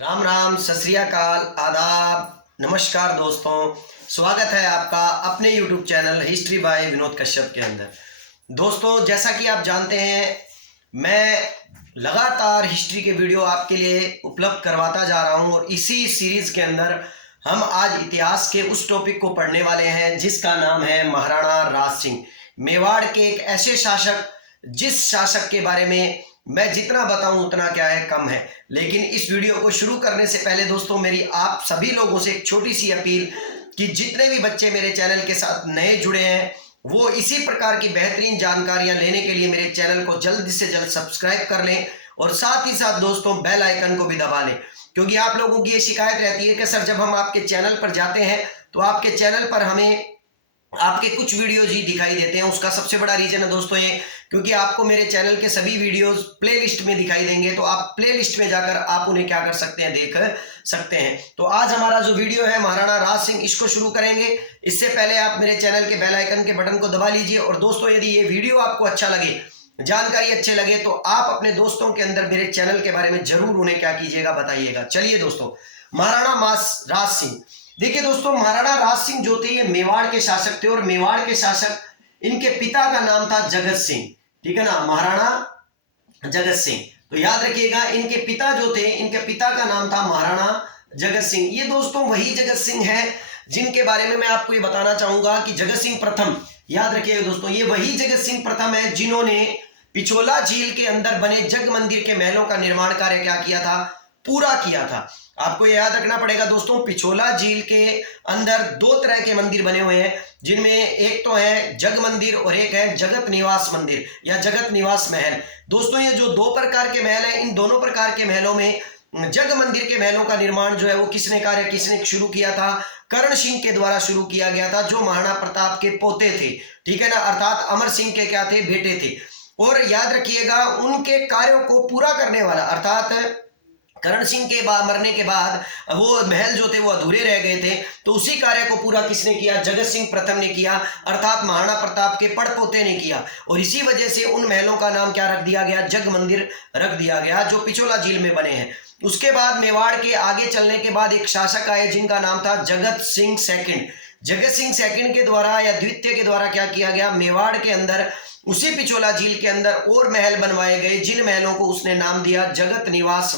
राम राम, सत श्री अकाल, आदाब, नमस्कार दोस्तों। स्वागत है आपका अपने YouTube channel history by Vinod Kashyap के अंदर। दोस्तों, जैसा कि आप जानते हैं, मैं लगातार हिस्ट्री के वीडियो आपके लिए उपलब्ध करवाता जा रहा हूं और इसी सीरीज के अंदर हम आज इतिहास के उस टॉपिक को पढ़ने वाले हैं जिसका नाम है महाराणा राज सिंह। मेवाड़ के एक ऐसे शासक जिस शासक के बारे में मैं जितना बताऊं उतना क्या है, कम है। लेकिन इस वीडियो को शुरू करने से पहले दोस्तों, मेरी आप सभी लोगों से एक छोटी सी अपील कि जितने भी बच्चे मेरे चैनल के साथ नए जुड़े हैं वो इसी प्रकार की बेहतरीन जानकारियां लेने के लिए मेरे चैनल को जल्द से जल्द सब्सक्राइब कर लें और साथ ही साथ दोस्तों बेल आइकन को भी दबा लें, क्योंकि आप लोगों की ये शिकायत रहती है कि सर जब हम आपके चैनल पर जाते हैं तो आपके चैनल पर हमें आपके कुछ वीडियोज ही दिखाई देते हैं। उसका सबसे बड़ा रीजन है दोस्तों ये, क्योंकि आपको मेरे चैनल के सभी वीडियोस प्लेलिस्ट में दिखाई देंगे, तो आप प्लेलिस्ट में जाकर आप उन्हें क्या कर सकते हैं, देख सकते हैं। तो आज हमारा जो वीडियो है महाराणा राज सिंह, इसको शुरू करेंगे। इससे पहले आप मेरे चैनल के बेल आइकन के बटन को दबा लीजिए। और दोस्तों, यदि ये वीडियो आपको अच्छा लगे, जानकारी अच्छे लगे, तो आप अपने दोस्तों के अंदर मेरे चैनल के बारे में जरूर उन्हें क्या कीजिएगा, बताइएगा। चलिए दोस्तों, महाराणा राज सिंह, देखिए दोस्तों, महाराणा राज सिंह जो थे ये मेवाड़ के शासक थे और मेवाड़ के शासक, इनके पिता का नाम था जगत सिंह, ठीक है ना, महाराणा जगत सिंह। तो याद रखिएगा, इनके पिता जो थे, इनके पिता का नाम था महाराणा जगत सिंह। ये दोस्तों वही जगत सिंह है जिनके बारे में मैं आपको ये बताना चाहूंगा कि जगत सिंह प्रथम, याद रखिएगा दोस्तों, ये वही जगत सिंह प्रथम है जिन्होंने पिछोला झील के अंदर बने जग मंदिर के महलों का निर्माण कार्य क्या किया था, पूरा किया था। आपको याद रखना पड़ेगा दोस्तों, पिछोला झील के अंदर दो तरह के मंदिर बने हुए हैं, जिनमें एक तो है जग मंदिर और एक है जगत निवास मंदिर या जगत निवास महल। दोस्तों, ये जो दो प्रकार के महल हैं, इन दोनों प्रकार के महलों में जग मंदिर के महलों का निर्माण जो है वो किसने शुरू किया था, करण सिंह के द्वारा शुरू किया गया था, जो महाराणा प्रताप के पोते थे, ठीक है ना, अर्थात अमर सिंह के क्या थे, बेटे थे। और याद रखिएगा, उनके कार्यों को पूरा करने वाला, अर्थात करण सिंह के मरने के बाद वो महल जो थे वो अधूरे रह गए थे, तो उसी कार्य को पूरा किसने किया, जगत सिंह प्रथम ने किया, अर्थात महाराणा प्रताप के पड़पोते ने किया। और इसी वजह से उन महलों का नाम क्या रख दिया गया, जग मंदिर रख दिया गया, जो पिछोला झील में बने हैं। उसके बाद मेवाड़ के आगे चलने के बाद एक शासक आए जिनका नाम था जगत सिंह सेकंड। जगत सिंह सेकंड के द्वारा या द्वितीय के द्वारा क्या किया गया, मेवाड़ के अंदर उसी पिछोला झील के अंदर और महल बनवाए गए, जिन महलों को उसने नाम दिया जगत निवास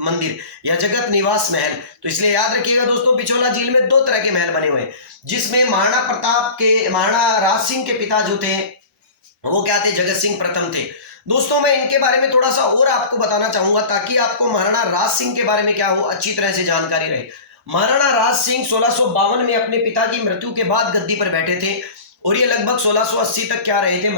मंदिर या जगत निवास महल। तो इसलिए याद रखिएगा दोस्तों, पिछोला झील में दो तरह के महल बने हुए, जिसमें महाराणा राज सिंह के पिता जो थे वो क्या थे, जगत सिंह प्रथम थे। दोस्तों, मैं इनके बारे में थोड़ा सा और आपको बताना चाहूंगा ताकि आपको महाराणा राज सिंह के बारे में क्या हो, अच्छी तरह से जानकारी रहे। महाराणा राज सिंह 1652 में अपने पिता की मृत्यु के बाद गद्दी पर बैठे थे और ये लगभग 1680 तक क्या रहे थे,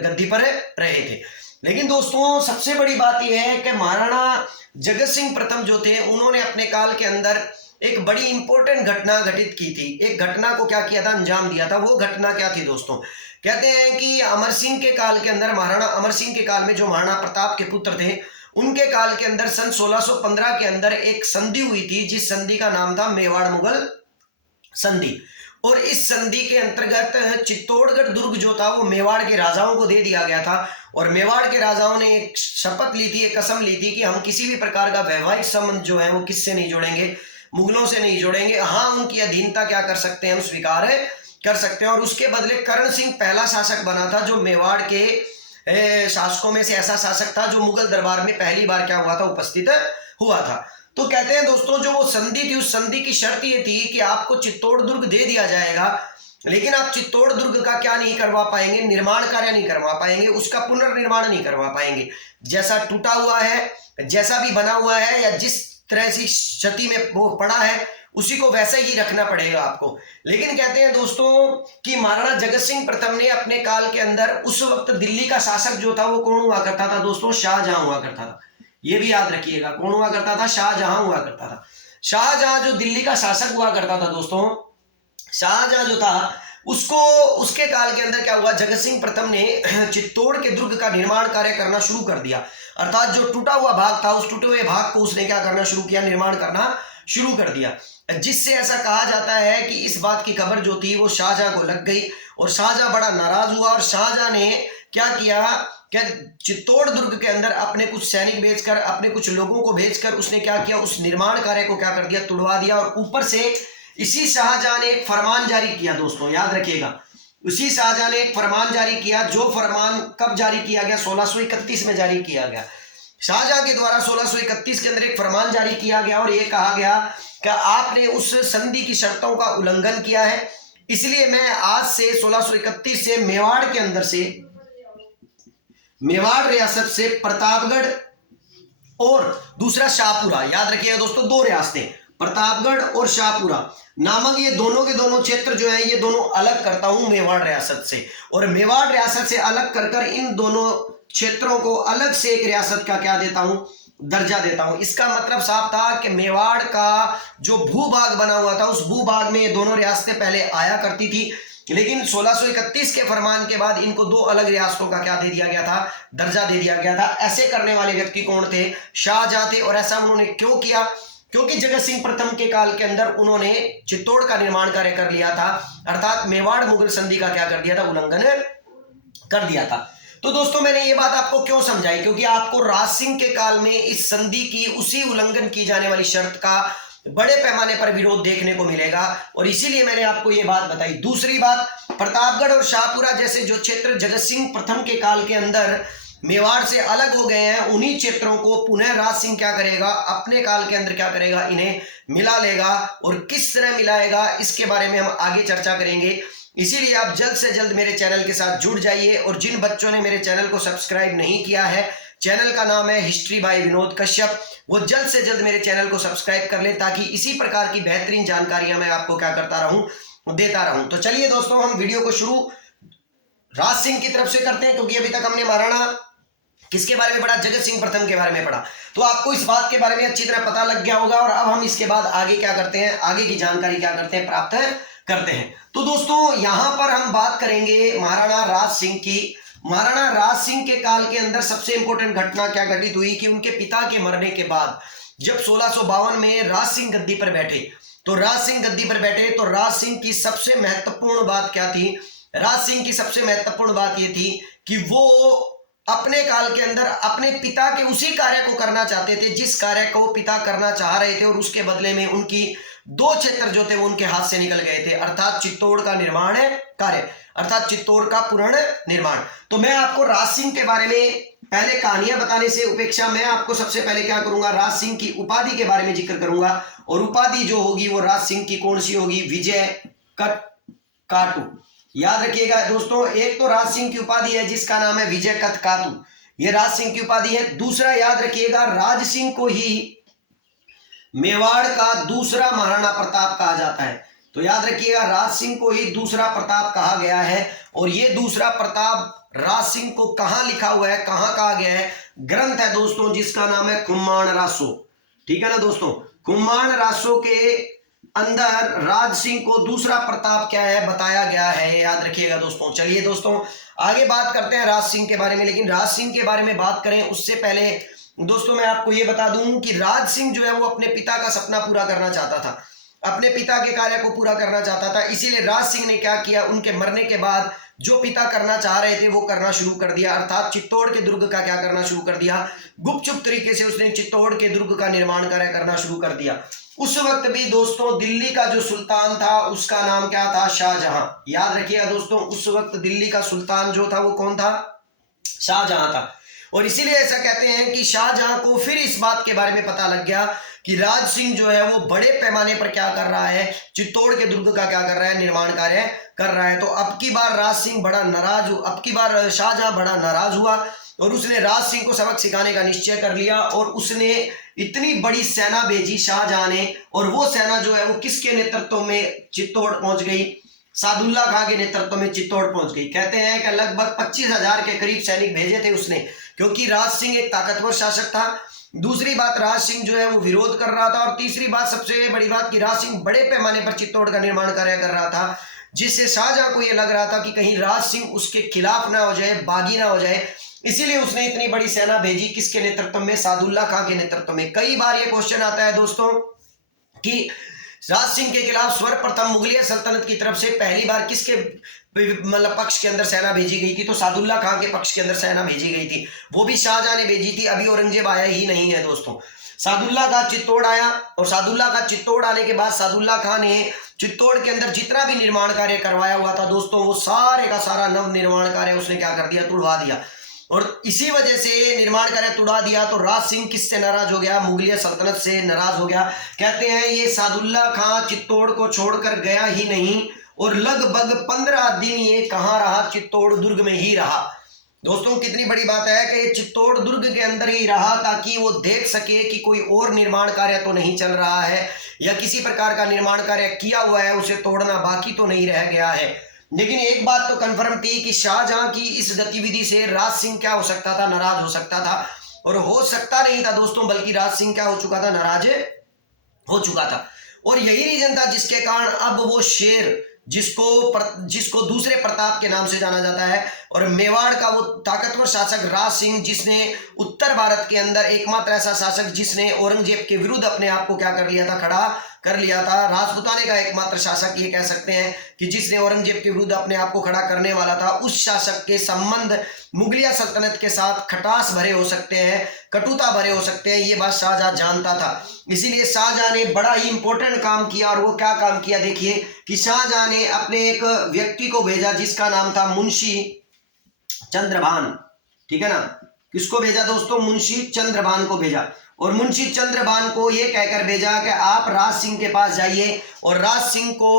गद्दी पर रहे थे। लेकिन दोस्तों, सबसे बड़ी बात यह है कि महाराणा जगत सिंह प्रथम जो थे, उन्होंने अपने काल के अंदर एक बड़ी इंपॉर्टेंट घटना घटित की थी। एक घटना को क्या किया था, अंजाम दिया था। वो घटना क्या थी दोस्तों, कहते हैं कि अमर सिंह के काल के अंदर, महाराणा अमर सिंह के काल में जो महाराणा प्रताप के पुत्र थे, उनके काल के अंदर सन 1615 के अंदर एक संधि हुई थी, जिस संधि का नाम था मेवाड़ मुगल संधि। और इस संधि के अंतर्गत चित्तौड़गढ़ दुर्ग जो था वो मेवाड़ के राजाओं को दे दिया गया था। और मेवाड़ के राजाओं ने एक शपथ ली थी, एक कसम ली थी कि हम किसी भी प्रकार का वैवाहिक संबंध जो है वो किससे नहीं जोड़ेंगे, मुगलों से नहीं जोड़ेंगे। हाँ, उनकी अधीनता क्या कर सकते हैं, हम स्वीकार कर सकते हैं। और उसके बदले करण सिंह पहला शासक बना था, जो मेवाड़ के शासकों में से ऐसा शासक था जो मुगल दरबार में पहली बार क्या हुआ था, उपस्थित हुआ था। तो कहते हैं दोस्तों, जो वो संधि थी, उस संधि की शर्त ये थी कि आपको चित्तौड़ दुर्ग दे दिया जाएगा, लेकिन आप चित्तौड़ दुर्ग का क्या नहीं करवा पाएंगे, निर्माण कार्य नहीं करवा पाएंगे, उसका पुनर्निर्माण नहीं करवा पाएंगे। जैसा टूटा हुआ है, जैसा भी बना हुआ है, या जिस तरह से क्षति में वो पड़ा है, उसी को वैसे ही रखना पड़ेगा आपको। लेकिन कहते हैं दोस्तों कि महाराणा जगत सिंह प्रथम ने अपने काल के अंदर, उस वक्त दिल्ली का शासक जो था वो कौन हुआ करता था दोस्तों, शाहजहां हुआ करता था। ये भी याद रखिएगा, कौन हुआ करता था, शाहजहां हुआ करता था। शाहजहां जो दिल्ली का शासक हुआ करता था दोस्तों, शाहजहां जो था उसको, उसके काल के अंदर क्या हुआ, जगत सिंह प्रथम ने चित्तौड़ के दुर्ग का निर्माण कार्य करना शुरू कर दिया। अर्थात जो टूटा हुआ भाग था, उस टूटे हुए भाग को उसने क्या करना शुरू किया, निर्माण करना शुरू कर दिया। जिससे ऐसा कहा जाता है कि इस बात की खबर जो थी वो शाहजहां को लग गई और शाहजहां बड़ा नाराज हुआ और शाहजहां ने क्या किया क्या चित्तौड़ दुर्ग के अंदर अपने कुछ सैनिक भेजकर, अपने कुछ लोगों को भेजकर उसने क्या किया, उस निर्माण कार्य को क्या कर दिया, तुड़वा दिया। और ऊपर से इसी शाहजहां ने एक फरमान जारी किया दोस्तों, याद रखिएगा, उसी शाहजहां ने एक फरमान जारी किया, जो फरमान कब जारी किया गया, 1631 में जारी किया गया। शाहजहां के द्वारा 1631 के अंदर एक फरमान जारी किया गया और यह कहा गया कि आपने उस संधि की शर्तों का उल्लंघन किया है, इसलिए मैं आज से 1631 से मेवाड़ के अंदर से, मेवाड़ रियासत से प्रतापगढ़ और दूसरा शाहपुरा, याद रखिएगा दोस्तों, दो रियासतें प्रतापगढ़ और शाहपुरा नामक ये दोनों के दोनों क्षेत्र जो है ये दोनों अलग करता हूं मेवाड़ रियासत से। और मेवाड़ रियासत से अलग कर इन दोनों क्षेत्रों को अलग से एक रियासत का क्या देता हूं, दर्जा देता हूं। इसका मतलब साफ था कि मेवाड़ का जो भूभाग बना हुआ था उस भूभाग में ये दोनों रियासतें पहले आया करती थी, लेकिन 1631 के फरमान के बाद इनको दो अलग रियासतों का क्या दे दिया गया था, दर्जा दे दिया गया था। ऐसे करने वाले व्यक्ति कौन थे, शाहजहां थे। और ऐसा उन्होंने क्यों किया, क्योंकि जगत सिंह प्रथम के काल के अंदर उन्होंने चित्तौड़ का निर्माण कार्य कर लिया था, अर्थात मेवाड़ मुगल संधि का क्या कर दिया था, उल्लंघन कर दिया था। तो दोस्तों मैंने ये बात आपको क्यों समझाई, क्योंकि आपको राज सिंह के काल में इस संधि की उसी उल्लंघन की जाने वाली शर्त का बड़े पैमाने पर विरोध देखने को मिलेगा, और इसीलिए मैंने आपको ये बात बताई। दूसरी बात, प्रतापगढ़ और शाहपुरा जैसे जो क्षेत्र जगत सिंह प्रथम के काल के अंदर मेवाड़ से अलग हो गए हैं, उन्हीं क्षेत्रों को पुनः राज सिंह क्या करेगा, अपने काल के अंदर क्या करेगा, इन्हें मिला लेगा। और किस तरह मिलाएगा इसके बारे में हम आगे चर्चा करेंगे। इसीलिए आप जल्द से जल्द मेरे चैनल के साथ जुड़ जाइए। और जिन बच्चों ने मेरे चैनल को सब्सक्राइब नहीं किया है, चैनल का नाम है हिस्ट्री बाय विनोद कश्यप, वो जल्द से जल्द मेरे चैनल को सब्सक्राइब कर लें, ताकि इसी प्रकार की बेहतरीन जानकारियां मैं आपको क्या करता रहूं, देता रहूं। तो चलिए दोस्तों हम वीडियो को शुरू राज सिंह की तरफ से करते हैं, क्योंकि अभी तक हमने महाराणा किसके बारे में पढ़ा, जगत सिंह प्रथम के बारे में पढ़ा, तो आपको इस बात के बारे में अच्छी तरह पता लग गया होगा। और अब हम इसके बाद आगे क्या करते हैं, आगे की जानकारी क्या करते हैं, प्राप्त करते हैं। तो दोस्तों यहां पर हम बात करेंगे महाराणा राज सिंह की। महाराणा राज सिंह के काल के अंदर सबसे इंपॉर्टेंट घटना क्या घटित हुई कि उनके पिता के मरने के बाद जब 1652 में राज सिंह गद्दी पर बैठे, तो राज सिंह गद्दी पर बैठे तो राज सिंह की सबसे महत्वपूर्ण बात क्या थी, राज सिंह की सबसे महत्वपूर्ण बात यह थी कि वो अपने काल के अंदर अपने पिता के उसी कार्य को करना चाहते थे जिस कार्य को पिता करना चाह रहे थे, और उसके बदले में उनकी दो क्षेत्र जो थे वो उनके हाथ से निकल गए थे, अर्थात चित्तौड़ का निर्माण कार्य, अर्थात चित्तौड़ का पुनर्निर्माण। तो मैं आपको राज सिंह के बारे में पहले कहानियां बताने से उपेक्षा, मैं आपको सबसे पहले क्या करूंगा, राज सिंह की उपाधि के बारे में जिक्र करूंगा। और उपाधि जो होगी वो राज सिंह की कौन सी होगी, विजय कतकातु। याद रखिएगा दोस्तों, एक तो राज सिंह की उपाधि है जिसका नाम है विजय कतकातु, ये राज सिंह की उपाधि है। दूसरा याद रखिएगा, राज सिंह को ही मेवाड़ का दूसरा महाराणा प्रताप कहा जाता है। तो याद रखिएगा, राज सिंह को ही दूसरा प्रताप कहा गया है। और ये दूसरा प्रताप राज सिंह को कहां लिखा हुआ है, कहां कहा गया है, ग्रंथ है दोस्तों जिसका नाम है खुम्माण रासो। ठीक है ना दोस्तों, खुम्माण रासो के अंदर राज सिंह को दूसरा प्रताप क्या है बताया गया है, याद रखिएगा दोस्तों। चलिए दोस्तों आगे बात करते हैं राज सिंह के बारे में, लेकिन राज सिंह के बारे में बात करें उससे पहले दोस्तों मैं आपको यह बता दूं कि राज सिंह जो है वो अपने पिता का सपना पूरा करना चाहता था, अपने पिता के कार्य को पूरा करना चाहता था। इसीलिए राज सिंह ने क्या किया, उनके मरने के बाद जो पिता करना चाह रहे थे वो करना शुरू कर दिया, अर्थात चित्तौड़ के दुर्ग का क्या करना शुरू कर दिया, गुपचुप तरीके से उसने चित्तौड़ के दुर्ग का निर्माण कार्य करना शुरू कर दिया। उस वक्त भी दोस्तों दिल्ली का जो सुल्तान था उसका नाम क्या था, शाहजहां। याद रखिएगा दोस्तों, उस वक्त दिल्ली का सुल्तान जो था वो कौन था, शाहजहां था। और इसीलिए ऐसा कहते हैं कि शाहजहां को फिर इस बात के बारे में पता लग गया कि राज सिंह जो है वो बड़े पैमाने पर क्या कर रहा है, चित्तौड़ के दुर्ग का क्या कर रहा है, निर्माण कार्य कर रहा है। तो अब की बार राज सिंह बड़ा नाराज, अब की बार शाहजहां बड़ा नाराज हुआ और उसने राज सिंह को सबक सिखाने का निश्चय कर लिया। और उसने इतनी बड़ी सेना भेजी शाहजहां ने, और वो सेना जो है वो किसके नेतृत्व में चित्तौड़ पहुंच गई, सादुल्ला खां के नेतृत्व में चित्तौड़ पहुंच गई। कहते हैं कि लगभग 25,000 के करीब सैनिक भेजे थे उसने, क्योंकि राज सिंह एक ताकतवर शासक था। दूसरी बात, राज सिंह जो है वो विरोध कर रहा था। और तीसरी बात, सबसे बड़ी बात, कि राज सिंह बड़े पैमाने पर चित्तौड़ का निर्माण कार्य कर रहा था, जिससे शाहजहां को यह लग रहा था कि कहीं राज सिंह उसके खिलाफ ना हो जाए, बागी ना हो जाए। इसीलिए उसने इतनी बड़ी सेना भेजी, किसके नेतृत्व में, सादुल्ला खां के नेतृत्व में। कई बार यह क्वेश्चन आता है दोस्तों कि राज सिंह के खिलाफ सर्वप्रथम मुगलिया सल्तनत की तरफ से पहली बार किसके मतलब पक्ष के अंदर सेना भेजी गई थी, तो सादुल्ला खां के पक्ष के अंदर सेना भेजी गई थी, वो भी शाहजहां ने भेजी थी। अभी औरंगजेब आया ही नहीं है दोस्तों। सादुल्ला का चित्तौड़ आया, और सादुल्ला का चित्तौड़ आने के बाद सादुल्ला खां ने चित्तौड़ के अंदर जितना भी निर्माण कार्य करवाया हुआ था दोस्तों, वो सारे का सारा नव निर्माण कार्य उसने क्या कर दिया, तुड़वा दिया। और इसी वजह से निर्माण कार्य तुड़ा दिया तो राज सिंह किससे नाराज हो गया, मुगलिया सल्तनत से नाराज हो गया। कहते हैं ये सादुल्ला खां चित्तौड़ को छोड़कर गया ही नहीं, और लगभग 15 दिन ये कहां रहा, चित्तौड़ दुर्ग में ही रहा। दोस्तों कितनी बड़ी बात है कि चित्तौड़ दुर्ग के अंदर ही रहा, ताकि वो देख सके कि कोई और निर्माण कार्य तो नहीं चल रहा है, या किसी प्रकार का निर्माण कार्य किया हुआ है उसे तोड़ना बाकी तो नहीं रह गया है। लेकिन एक बात तो कंफर्म थी कि शाहजहां की इस गतिविधि से राज सिंह क्या हो सकता था, नाराज हो सकता था। और हो सकता नहीं था दोस्तों, बल्कि राज सिंह क्या हो चुका था, नाराज हो चुका था। और यही रीजन था जिसके कारण अब वो शेर, जिसको दूसरे प्रताप के नाम से जाना जाता है, और मेवाड़ का वो ताकतवर शासक राज सिंह, जिसने उत्तर भारत के अंदर एकमात्र ऐसा शासक जिसने औरंगजेब के विरुद्ध अपने आप को क्या कर लिया था, खड़ा कर लिया था। राजपुताने का एकमात्र शासक ये कह सकते हैं कि जिसने औरंगजेब के विरुद्ध अपने आप को खड़ा करने वाला था, उस शासक के संबंध मुगलिया सल्तनत के साथ खटास भरे हो सकते हैं, कटुता भरे हो सकते हैं, ये बात शाहजहां जानता था। इसीलिए शाहजहां ने बड़ा ही इंपॉर्टेंट काम किया, और वो क्या काम किया देखिए, कि शाहजहां ने अपने एक व्यक्ति को भेजा जिसका नाम था मुंशी चंद्रभान। ठीक है ना, किसको भेजा दोस्तों, मुंशी चंद्रभान को भेजा। और मुंशी चंद्रभान को यह कहकर भेजा कि आप राज सिंह के पास जाइए, और राज सिंह को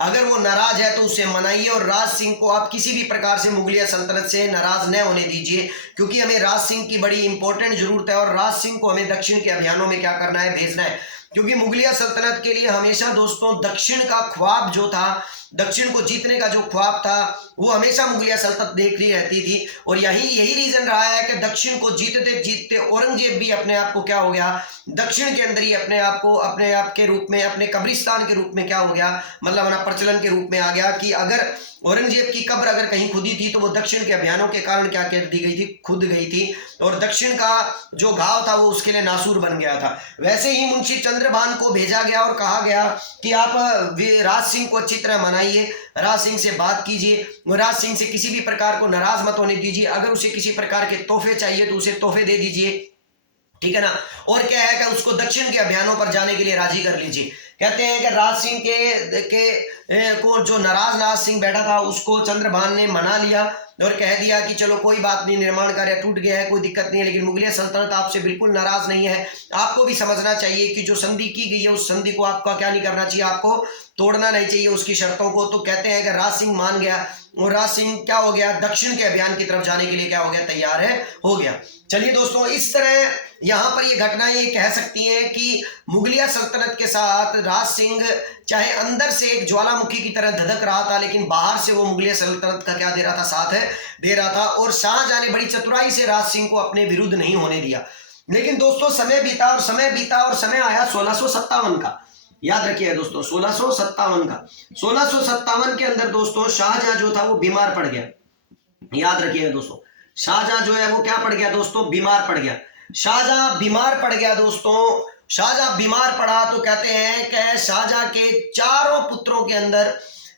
अगर वो नाराज है तो उसे मनाइए, और राज सिंह को आप किसी भी प्रकार से मुगलिया सल्तनत से नाराज न होने दीजिए, क्योंकि हमें राज सिंह की बड़ी इंपॉर्टेंट जरूरत है, और राज सिंह को हमें दक्षिण के अभियानों में क्या करना है, भेजना है। क्योंकि मुगलिया सल्तनत के लिए हमेशा दोस्तों दक्षिण का ख्वाब जो था, दक्षिण को जीतने का जो ख्वाब था, वो हमेशा मुगलिया सल्तनत देख रही रहती थी। और यही रीजन रहा है कि दक्षिण को जीतते जीतते औरंगजेब भी अपने आप को क्या हो गया, दक्षिण के अंदर ही अपने आप को अपने आप के रूप में, अपने कब्रिस्तान के रूप में क्या हो गया, मतलब अपना प्रचलन के रूप में आ गया, कि अगर औरंगजेब की कब्र अगर कहीं खुदी थी तो वो दक्षिण के अभियानों के कारण क्या कर दी गई थी, खुद गई थी, और दक्षिण का जो घाव था वो उसके लिए नासूर बन गया था। वैसे ही मुंशी चंद्रभान को भेजा गया और कहा गया कि आप राज सिंह को अच्छी तरह मनाइए, राज सिंह से बात कीजिए, राज सिंह से किसी भी प्रकार को नाराज मत होने दीजिए, अगर उसे किसी प्रकार के तोहफे चाहिए तो उसे तोहफे दे दीजिए, ठीक है ना। और क्या है कि उसको दक्षिण के अभियानों पर जाने के लिए राजी कर लीजिए। कहते हैं कि राज सिंह को जो नाराज राज सिंह बैठा था उसको चंद्रभान ने मना लिया और कह दिया कि चलो कोई बात नहीं, निर्माण कार्य टूट गया है, कोई दिक्कत नहीं है, लेकिन मुगलिया सल्तनत आपसे बिल्कुल नाराज नहीं है। आपको भी समझना चाहिए कि जो संधि की गई है उस संधि को आपका क्या नहीं करना चाहिए, आपको तोड़ना नहीं चाहिए उसकी शर्तों को। तो कहते हैं कि राज सिंह मान गया और राज सिंह क्या हो गया, दक्षिण के अभियान की तरफ जाने के लिए क्या हो गया, तैयार है, हो गया। चलिए दोस्तों, इस तरह यहाँ पर ये घटनाएं ये कह सकती हैं कि मुगलिया सल्तनत के साथ राज सिंह चाहे अंदर से एक ज्वालामुखी की तरह धधक रहा था, लेकिन बाहर से वो मुगलिया सल्तनत का क्या दे रहा था, साथ है दे रहा था। और शाहजहां ने बड़ी चतुराई से राज सिंह को अपने विरुद्ध नहीं होने दिया। लेकिन दोस्तों समय बीता और समय बीता और समय आया 1657 का। याद रखिए दोस्तों 1657 का। 1657 के अंदर दोस्तों शाहजहां जो था वो बीमार पड़ गया। याद रखिए दोस्तों, शाहजहां जो है वो क्या पड़ गया दोस्तों, बीमार पड़ गया। शाहजहां बीमार पड़ गया दोस्तों, शाहजहां बीमार पड़ा तो कहते हैं कि शाहजहां के चारों पुत्रों के अंदर,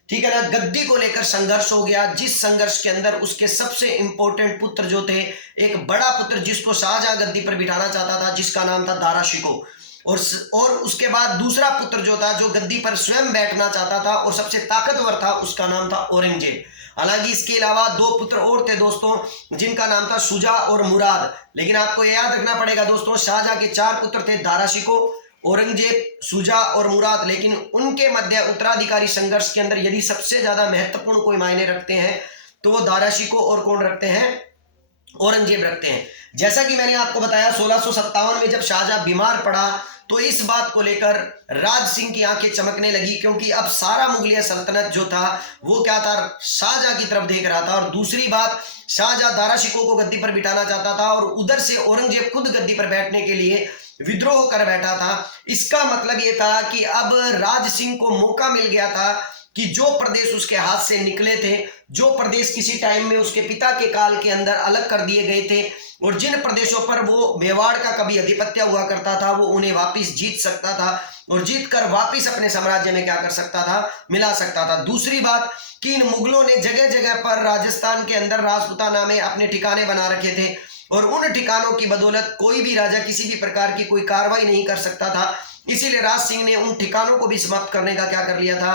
ठीक है ना, गद्दी को लेकर संघर्ष हो गया, जिस संघर्ष के अंदर उसके सबसे इंपॉर्टेंट पुत्र जो थे, एक बड़ा पुत्र जिसको शाहजहां गद्दी पर बिठाना चाहता था, जिसका नाम था दारा शिकोह, और उसके बाद दूसरा पुत्र जो था जो गद्दी पर स्वयं बैठना चाहता था और सबसे ताकतवर था, उसका नाम था औरंगजेब। हालांकि इसके अलावा दो पुत्र और थे दोस्तों जिनका नाम था शुजा और मुराद। लेकिन आपको याद रखना पड़ेगा दोस्तों, शाहजहां के 4 पुत्र थे, दारा शिकोह, औरंगजेब, शुजा और मुराद। लेकिन उनके मध्य उत्तराधिकारी संघर्ष के अंदर यदि सबसे ज्यादा महत्वपूर्ण कोई मायने रखते हैं तो वो दारा शिकोह और कौन रखते हैं, औरंगजेब रखते हैं। जैसा कि मैंने आपको बताया 1657 में जब शाहजहां बीमार पड़ा तो इस बात को लेकर राज सिंह की आंखें चमकने लगी, क्योंकि अब सारा मुगलिया सल्तनत जो था वो क्या था, शाहजहां की तरफ देख रहा था। और दूसरी बात, शाहजहां दारा शिकोह को गद्दी पर बिठाना चाहता था और उधर से औरंगजेब खुद गद्दी पर बैठने के लिए विद्रोह कर बैठा था। इसका मतलब ये था कि अब राज सिंह को मौका मिल गया था कि जो प्रदेश उसके हाथ से निकले थे, जो प्रदेश किसी टाइम में उसके पिता के काल के अंदर अलग कर दिए गए थे, और जिन प्रदेशों पर वो मेवाड़ का कभी अधिपत्य हुआ करता था, वो उन्हें वापिस जीत सकता था और जीत कर वापिस अपने साम्राज्य में क्या कर सकता था, मिला सकता था। दूसरी बात कि इन मुगलों ने जगह जगह पर राजस्थान के अंदर राजपूताना में अपने ठिकाने बना रखे थे, और उन ठिकानों की बदौलत कोई भी राजा किसी भी प्रकार की कोई कार्रवाई नहीं कर सकता था। इसीलिए राज सिंह ने उन ठिकानों को भी समाप्त करने का क्या कर लिया था,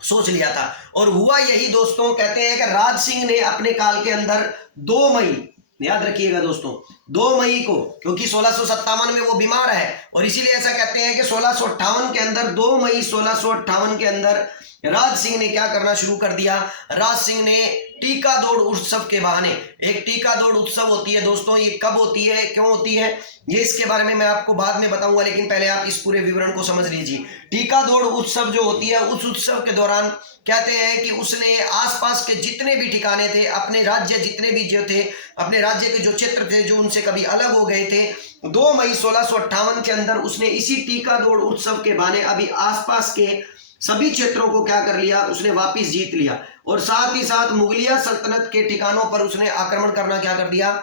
सोच लिया था। और हुआ यही दोस्तों, कहते हैं कि राज सिंह ने अपने काल के अंदर 2 मई, याद रखिएगा दोस्तों, 2 मई को, क्योंकि 1657 में वो बीमार है, और इसीलिए ऐसा कहते हैं कि 1658 के अंदर 2 मई 1658 के अंदर राज सिंह ने क्या करना शुरू कर दिया। राज सिंह ने टीका दौड़ उत्सव के बहाने, एक टीका दौड़ उत्सव होती है दोस्तों, ये कब होती है, क्यों होती है, ये इसके बारे में मैं आपको बाद में बताऊंगा, लेकिन पहले आप इस पूरे विवरण को समझ लीजिए। टीका दौड़ उत्सव जो होती है, उस उत्सव के दौरान कहते हैं कि उसने आसपास के जितने भी ठिकाने थे, अपने राज्य जितने भी जो थे, अपने राज्य के जो क्षेत्र थे जो उनसे कभी अलग हो गए थे, 2 मई 1658 के अंदर उसने इसी टीका दौड़ उत्सव के बहाने अभी आसपास के सभी क्षेत्रों को क्या कर लिया, उसने वापिस जीत लिया, और साथ ही साथ मुगलिया सल्तनत के ठिकानों पर उसने आक्रमण करना क्या कर दिया,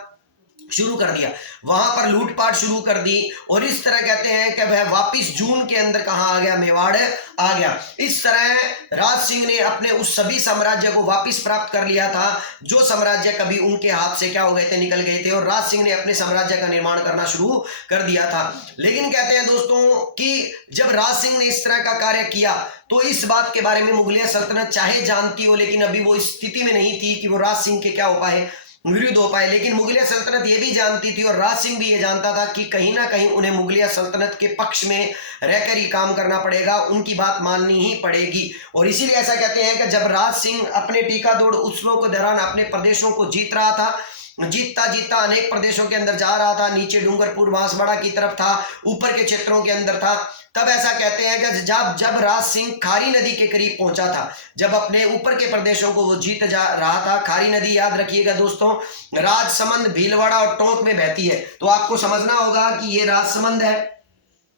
शुरू कर दिया, वहां पर लूटपाट शुरू कर दी। और इस तरह कहते हैं कि वह वापिस जून के अंदर कहां आ गया, मेवाड़ आ गया। इस तरह राज सिंह ने अपने उस सभी साम्राज्य को वापिस प्राप्त कर लिया था जो साम्राज्य कभी उनके हाथ से क्या हो गए थे, निकल गए थे, और राज सिंह ने अपने साम्राज्य का निर्माण करना शुरू कर दिया था। लेकिन कहते हैं दोस्तों कि जब राज सिंह ने इस तरह का कार्य किया तो इस बात के बारे में मुगलिया सल्तनत चाहे जानती हो, लेकिन अभी वो स्थिति में नहीं थी कि वो राज सिंह के क्या हो पाए, विरुद्ध हो पाए। लेकिन मुगलिया सल्तनत ये भी जानती थी और राज सिंह भी ये जानता था कि कहीं ना कहीं उन्हें मुगलिया सल्तनत के पक्ष में रहकर ही काम करना पड़ेगा, उनकी बात माननी ही पड़ेगी। और इसीलिए ऐसा कहते हैं कि जब राज सिंह अपने टीका दौड़ उत्सवों के दौरान अपने प्रदेशों को जीत रहा था, जीतता जीतता अनेक प्रदेशों के अंदर जा रहा था, नीचे डूंगरपुर बांसवाड़ा की तरफ था, ऊपर के क्षेत्रों के अंदर था, तब ऐसा कहते हैं कि जब राज सिंह खारी नदी के करीब पहुंचा था, जब अपने ऊपर के प्रदेशों को वो जीत जा रहा था, खारी नदी याद रखिएगा दोस्तों, राजसमंद, भीलवाड़ा और टोंक में बहती है, तो आपको समझना होगा कि ये राजसमंद है,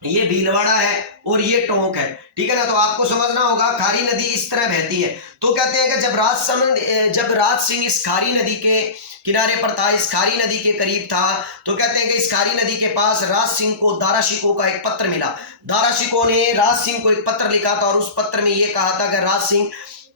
ये भीलवाड़ा है और ये टोंक है, ठीक है ना। तो आपको समझना होगा खारी नदी इस तरह बहती है। तो कहते हैं कि जब राज सिंह इस खारी नदी के किनारे पर था, इस खारी नदी के करीब था, तो कहते हैं कि इस खारी नदी के पास राज सिंह को दारा शिकोह का एक पत्र मिला। दारा शिकोह ने राज सिंह को एक पत्र लिखा था और उस पत्र में ये कहा था कि राज सिंह,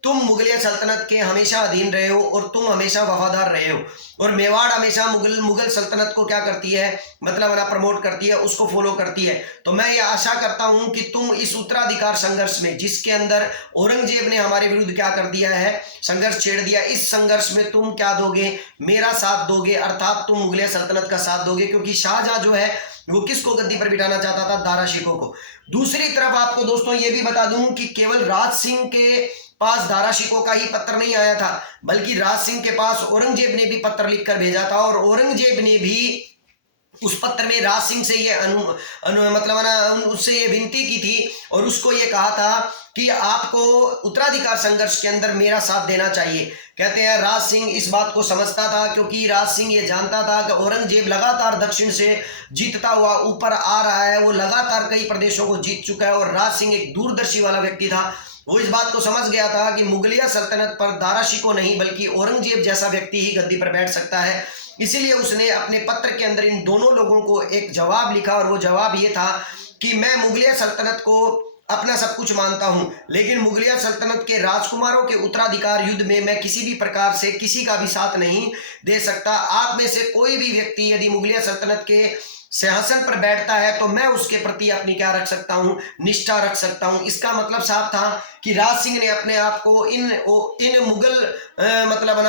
तुम मुगलिया सल्तनत के हमेशा अधीन रहे हो और तुम हमेशा वफादार रहे हो, और मेवाड़ हमेशा मुगल सल्तनत को क्या करती है, मतलब ना प्रमोट करती है, उसको फॉलो करती है। तो मैं ये आशा करता हूं कि तुम इस उत्तराधिकार संघर्ष में, जिसके अंदर औरंगजेब ने हमारे विरुद्ध क्या कर दिया है, संघर्ष छेड़ दिया, इस संघर्ष में तुम क्या दोगे, मेरा साथ दोगे, अर्थात तुम मुगलिया सल्तनत का साथ दोगे। क्योंकि शाहजहां जो है वो किसको गद्दी पर बिठाना चाहता था, दारा शिकोह को। दूसरी तरफ आपको दोस्तों ये भी बता दूं कि केवल राज सिंह के पास दारा शिकोह का ही पत्र नहीं आया था, बल्कि राज सिंह के पास औरंगजेब ने भी पत्र लिखकर भेजा था, और औरंगजेब ने भी उस पत्र में राज सिंह से ये उससे ये विनती की थी और उसको ये कहा था कि आपको उत्तराधिकार संघर्ष के अंदर मेरा साथ देना चाहिए। कहते हैं राज सिंह इस बात को समझता था, क्योंकि राज सिंह ये जानता था कि औरंगजेब लगातार दक्षिण से जीतता हुआ ऊपर आ रहा है, वो लगातार कई प्रदेशों को जीत चुका है, और राज सिंह एक दूरदर्शी वाला व्यक्ति था। वो इस बात को समझ गया था कि मुगलिया सल्तनत पर दारा शिकोह नहीं बल्कि औरंगजेब जैसा व्यक्ति ही गद्दी पर बैठ सकता है। इसीलिए उसने अपने पत्र के अंदर इन दोनों लोगों को एक जवाब लिखा, और वो जवाब ये था कि मैं मुगलिया सल्तनत को अपना सब कुछ मानता हूं, लेकिन मुगलिया सल्तनत के राजकुमारों के उत्तराधिकार युद्ध में मैं किसी भी प्रकार से किसी का भी साथ नहीं दे सकता। आप में से कोई भी व्यक्ति यदि मुगलिया सल्तनत के सिंहासन पर बैठता है तो मैं उसके प्रति अपनी क्या रख सकता हूं, निष्ठा रख सकता हूं। इसका मतलब साफ था कि राज सिंह ने अपने आप को इन मुगल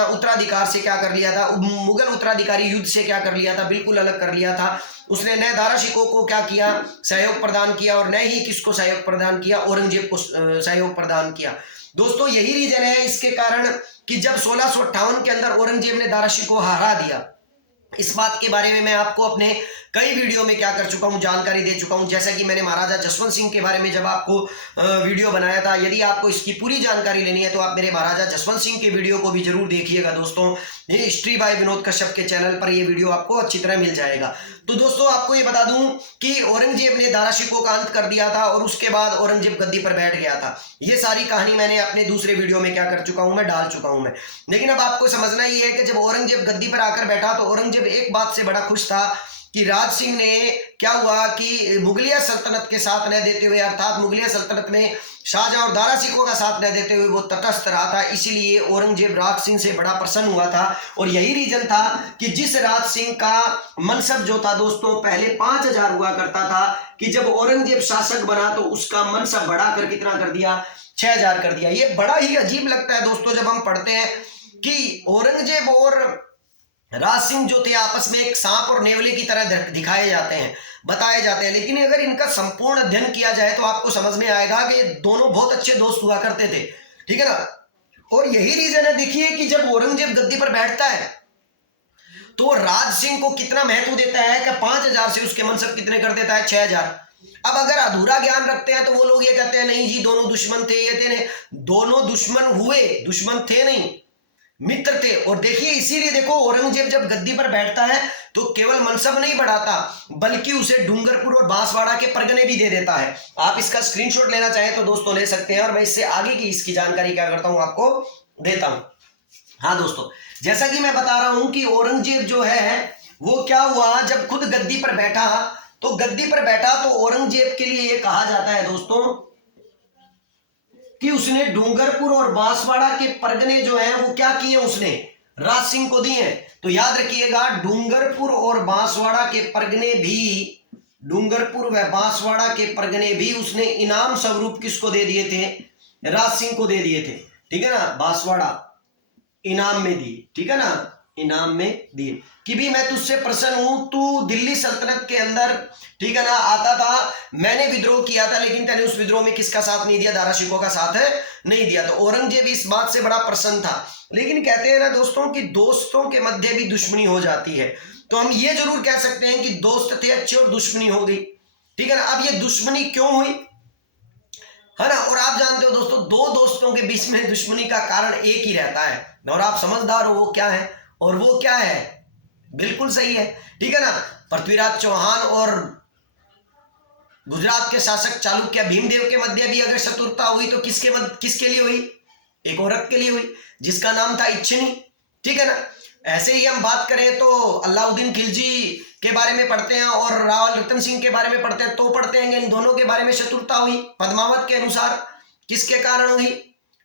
उत्तराधिकार से क्या कर लिया था, मुगल उत्तराधिकारी युद्ध से क्या कर लिया था, बिल्कुल अलग कर लिया था। उसने न दारा शिकोह को क्या किया, सहयोग प्रदान किया, और न ही किसको सहयोग प्रदान किया, औरंगजेब को सहयोग प्रदान किया। दोस्तों यही रीजन है इसके कारण कि जब 1658 के अंदर औरंगजेब ने दारा शिकोह हरा दिया, इस बात के बारे में मैं आपको अपने कई वीडियो में क्या कर चुका हूं, जानकारी दे चुका हूं। जैसा कि मैंने महाराजा जसवंत सिंह के बारे में जब आपको वीडियो बनाया था, यदि आपको इसकी पूरी जानकारी लेनी है तो आप मेरे महाराजा जसवंत सिंह के वीडियो को भी जरूर देखिएगा दोस्तों। ये हिस्ट्री बाय विनोद कश्यप के चैनल पर ये वीडियो आपको अच्छी तरह मिल जाएगा। तो दोस्तों आपको ये बता दूं कि औरंगजेब ने दारा शिकोह का अंत कर दिया था और उसके बाद औरंगजेब गद्दी पर बैठ गया था। ये सारी कहानी मैंने अपने दूसरे वीडियो में क्या कर चुका हूं, मैं डाल चुका हूं मैं। लेकिन अब आपको समझना ये है कि जब औरंगजेब गद्दी पर आकर बैठा तो औरंगजेब एक बात से बड़ा खुश था कि राज सिंह ने क्या हुआ कि मुगलिया सल्तनत के साथ न देते हुए, अर्थात मुगलिया सल्तनत ने शाहजहां और दारा शिकोह का साथ न देते हुए वो तटस्थ रहा था, इसीलिए औरंगजेब राज सिंह से बड़ा प्रसन्न हुआ था। और यही रीजन था कि जिस राज सिंह का मनसब जो था दोस्तों पहले 5000 हुआ करता था, कि जब औरंगजेब शासक बना तो उसका मनसब बढ़ाकर कितना कर दिया, 6000 कर दिया। ये बड़ा ही अजीब लगता है दोस्तों जब हम पढ़ते हैं कि औरंगजेब और राज सिंह जो थे आपस में एक सांप और नेवले की तरह दिखाए जाते हैं, बताए जाते हैं। लेकिन अगर इनका संपूर्ण अध्ययन किया जाए तो आपको समझ में आएगा कि ये दोनों बहुत अच्छे दोस्त हुआ करते थे, ठीक है ना। और यही रीजन है, देखिए कि जब औरंगजेब गद्दी पर बैठता है तो राज सिंह को कितना महत्व देता है कि 5000 से उसके मनसब कितने कर देता है, 6000। अब अगर अधूरा ज्ञान रखते हैं तो वो लोग ये कहते हैं नहीं जी दोनों दुश्मन थे, ये थे, दोनों दुश्मन हुए, दुश्मन थे नहीं, मित्र थे। और देखिए इसीलिए देखो औरंगजेब जब गद्दी पर बैठता है तो केवल मनसब नहीं बढ़ाता बल्कि उसे डूंगरपुर और बांसवाड़ा के परगने भी दे देता है। आप इसका स्क्रीनशॉट लेना चाहें तो दोस्तों ले सकते हैं, और मैं इससे आगे की इसकी जानकारी क्या करता हूं आपको देता हूं। हाँ दोस्तों, जैसा कि मैं बता रहा हूं कि औरंगजेब जो है वो क्या हुआ, जब खुद गद्दी पर बैठा तो गद्दी पर बैठा तो औरंगजेब के लिए ये कहा जाता है दोस्तों कि उसने डूंगरपुर और बांसवाड़ा के परगने जो हैं वो क्या किए, उसने राज सिंह को दिए हैं। तो याद रखिएगा डूंगरपुर और बांसवाड़ा के परगने भी, डूंगरपुर व बांसवाड़ा के परगने भी उसने इनाम स्वरूप किसको दे दिए थे, राज सिंह को दे दिए थे, ठीक है ना। बांसवाड़ा इनाम में दिए, ठीक है ना, इनाम में दिए कि भी मैं तुझसे प्रसन्न हूं, तू दिल्ली सल्तनत के अंदर, ठीक है ना, आता था, मैंने विद्रोह किया था लेकिन तेने उस विद्रोह में किसका साथ नहीं दिया, दारा शिकोह का साथ है नहीं दिया। तो औरंगजेब इस बात से बड़ा प्रसन्न था। लेकिन कहते हैं ना दोस्तों कि दोस्तों के मध्य भी दुश्मनी हो जाती है, तो हम ये जरूर कह सकते हैं कि दोस्त थे अच्छे और दुश्मनी हो गई, ठीक है ना। अब ये दुश्मनी क्यों हुई, है ना। और आप जानते हो दोस्तों दो दोस्तों के बीच में दुश्मनी का कारण एक ही रहता है, और आप समझदार हो वो क्या है, और वो क्या है, बिल्कुल सही है, ठीक है ना। पृथ्वीराज चौहान और गुजरात के शासक चालुक्य भीमदेव के मध्य भी अगर शत्रुता हुई तो किसके लिए हुई, एक औरत के लिए हुई जिसका नाम था इच्छिनी, ठीक है ना। ऐसे ही हम बात करें तो अलाउद्दीन खिलजी के बारे में पढ़ते हैं और रावल रतन सिंह के बारे में पढ़ते हैं, तो पढ़ते हैं इन दोनों के बारे में शत्रुता हुई पद्मावत के अनुसार, किसके कारण हुई,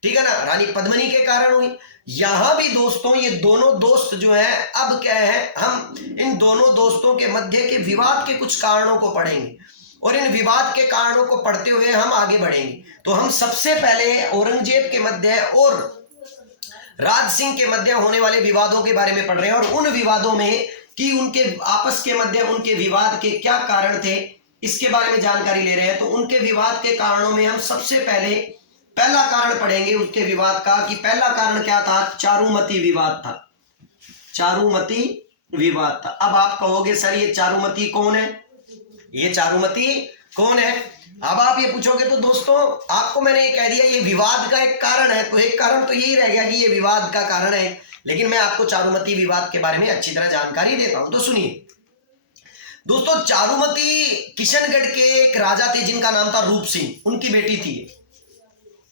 ठीक है ना, रानी पद्मिनी के कारण हुई। यहां भी दोस्तों ये दोनों दोस्त जो है, अब क्या है, हम इन दोनों दोस्तों के मध्य के विवाद के कुछ कारणों को पढ़ेंगे और इन विवाद के कारणों को पढ़ते हुए हम आगे बढ़ेंगे। तो हम सबसे पहले औरंगजेब के मध्य और राज सिंह के मध्य होने वाले विवादों के बारे में पढ़ रहे हैं, और उन विवादों में कि उनके आपस के मध्य उनके विवाद के क्या कारण थे इसके बारे में जानकारी ले रहे हैं। तो उनके विवाद के कारणों में हम सबसे पहले पहला कारण पढ़ेंगे उसके विवाद का, कि पहला कारण क्या था, चारुमती विवाद था, चारुमती विवाद था। अब आप कहोगे सर ये चारुमती कौन है, ये चारुमती कौन है। अब आप ये पूछोगे तो दोस्तों आपको मैंने ये कह दिया ये विवाद का एक कारण है, तो एक कारण तो यही रह गया कि ये विवाद का कारण है, लेकिन मैं आपको चारुमती विवाद के बारे में अच्छी तरह जानकारी देता हूं। तो सुनिए दोस्तों, चारुमती किशनगढ़ के एक राजा थे जिनका नाम था रूप सिंह, उनकी बेटी थी,